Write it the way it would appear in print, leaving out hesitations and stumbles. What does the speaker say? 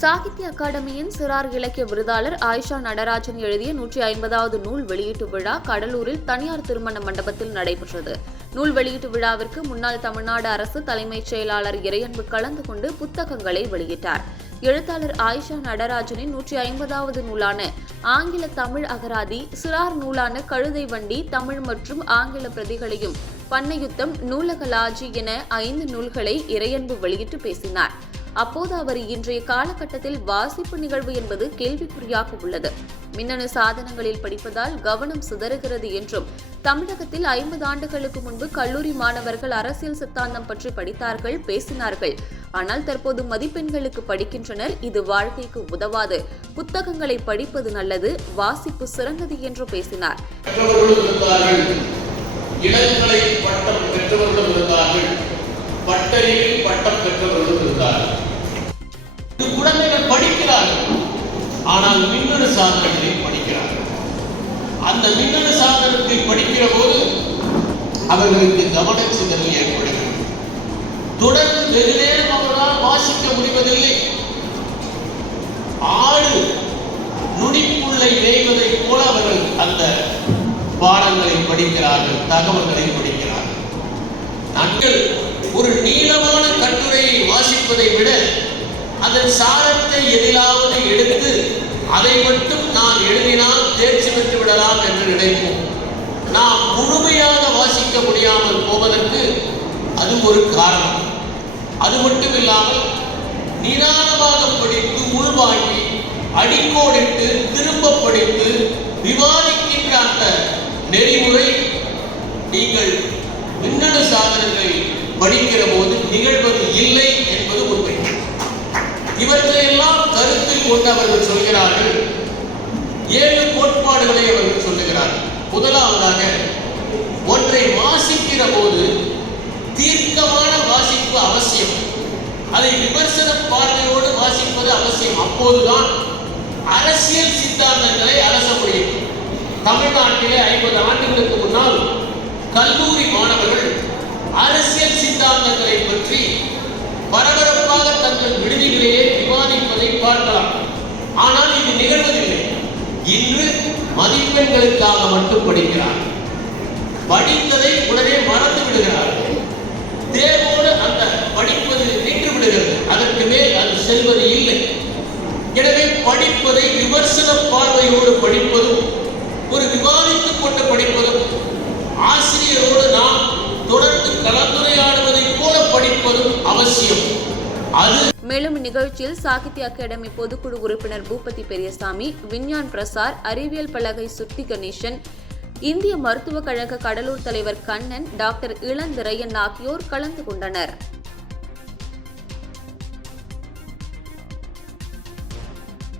சாகித்ய அகாடமியின் சிறார் இலக்கிய விருதாளர் ஆயிஷா நடராஜன் எழுதிய 150வது நூல் வெளியீட்டு விழா கடலூரில் தனியார் திருமண மண்டபத்தில் நடைபெற்றது. நூல் வெளியீட்டு விழாவிற்கு முன்னாள் தமிழ்நாடு அரசு தலைமைச் செயலாளர் இறையன்பு கலந்து கொண்டு புத்தகங்களை வெளியிட்டார். எழுத்தாளர் ஆயிஷா நடராஜனின் 150வது நூலான ஆங்கில தமிழ் அகராதி, சிறார் நூலான கழுதை வண்டி, தமிழ் மற்றும் ஆங்கில பிரதிகளையும், பண்ணையுத்தம், நூலகலாஜி என 5 நூல்களை இறையன்பு வெளியிட்டு பேசினார். அப்போது அவர் இன்றைய காலகட்டத்தில் வாசிப்பு நிகழ்வு என்பது கேள்விக்குறியாக உள்ளது. மின்னணு சாதனங்களில் படிப்பதால் கவனம் சிதறுகிறது என்றும், தமிழகத்தில் 50 ஆண்டுகளுக்கு முன்பு கல்லூரி மாணவர்கள் அரசியல் சித்தாந்தம் பற்றி படித்தார்கள், பேசினார்கள். ஆனால் தற்போது மதிப்பெண்களுக்கு படிக்கின்றனர். இது வாழ்க்கைக்கு உதவாது. புத்தகங்களை படிப்பது நல்லது, வாசிப்பு சிறந்தது என்று பேசினார். இளங்கலை பட்டம் பெற்றவர்களும் இருந்தார்கள், பட்டறிவில் பட்டம் பெற்றவர்களும் இருந்தார்கள். குழந்தைகள் படிக்கிறார்கள், ஆனால் மின்னணு சாதனத்தில் படிக்கிறார்கள். அந்த மின்னணு சாதனத்தில் படிக்கிற போது அவர்களுக்கு கவனச்சிதறல் ஏற்படுகிறது. தொடர்ந்து வெகு நேரம் அவர்களால் வாசிக்க முடிவதில்லை. ஆடு நுனிப்புள்ளை மேய்வதை போல அவர்கள் அந்த பாடங்களை படிக்கிறார்கள், தகவல்களை படிக்கிறார்கள். நாங்கள் ஒரு நீளமான கட்டுரையை வாசிப்பதை விட அதன் சாரத்தை எதிலாவது எடுத்து அதை மட்டும் நான் எழுதினால் தேர்ச்சி பெற்று விடலாம் என்று நினைப்போம். நாம் முழுமையாக வாசிக்க முடியாமல் போவதற்கு அது ஒரு காரணம். அது மட்டும் இல்லாமல் நிதானமாக படித்து உள்வாங்கி அடிக்கோடிட்டு திரும்ப படித்து விவாதிக்கின்ற அந்த நெறிமுறை நீங்கள் மின்னணு சாதனங்களை படிக்கிற போது நிகழ்வது இல்லை என்பது உண்மை. இவற்றையெல்லாம் கருத்தில் கொண்டு அவர்கள் சொல்கிறார்கள். 7 கோட்பாடுகளை அவர்கள் சொல்லுகிறார்கள். முதலாவதாக, ஒன்றை வாசிக்கிற போது தீர்க்கமான வாசிப்பு அவசியம். அதை விமர்சன பார்வையோடு வாசிப்பது அவசியம். அப்போதுதான் அரசியல் சித்தாந்தங்களை அலச முடியும். தமிழ்நாட்டிலே 50 ஆண்டுகளுக்கு முன்னால் கல்லூரி மாணவர்கள் அரசியல் சித்தாந்தங்களை பற்றி பரபரப்பாக தங்கள் விடுதிகளிலே விவாதிப்பதை பார்க்கலாம். ஆனால் இது நிகழ்வதில்லை. இன்று மதிப்பெண்களுக்காக மட்டும் படிக்கிறார். படித்ததை உடனே மறந்து விடுகிறார்கள். தேவோடு அந்த படிப்பது நின்று விடுகிறது. அதற்கு மேல் அது செல்வது இல்லை. எனவே படிப்பதை விமர்சன பார்வையோடு படிப்பதும், ஒரு விவாதித்துக் கொண்டு படிப்பதும், ஆசிரியரோடு நாம் தொடர்ந்து கலந்துரையாடுவதை போல படிப்பதும் அவசியம். மேலும் இந்நிகழ்ச்சியில் சாகித்ய அகாடமி பொதுக்குழு உறுப்பினர் பூபதி பெரியசாமி, விஞ்ஞான் பிரசார், அறிவியல் பலகை சுட்டி கணேசன், இந்திய மருத்துவக் கழக கடலூர் தலைவர் கண்ணன், டாக்டர் இளந்திரையன் ஆகியோர் கலந்து கொண்டனர்.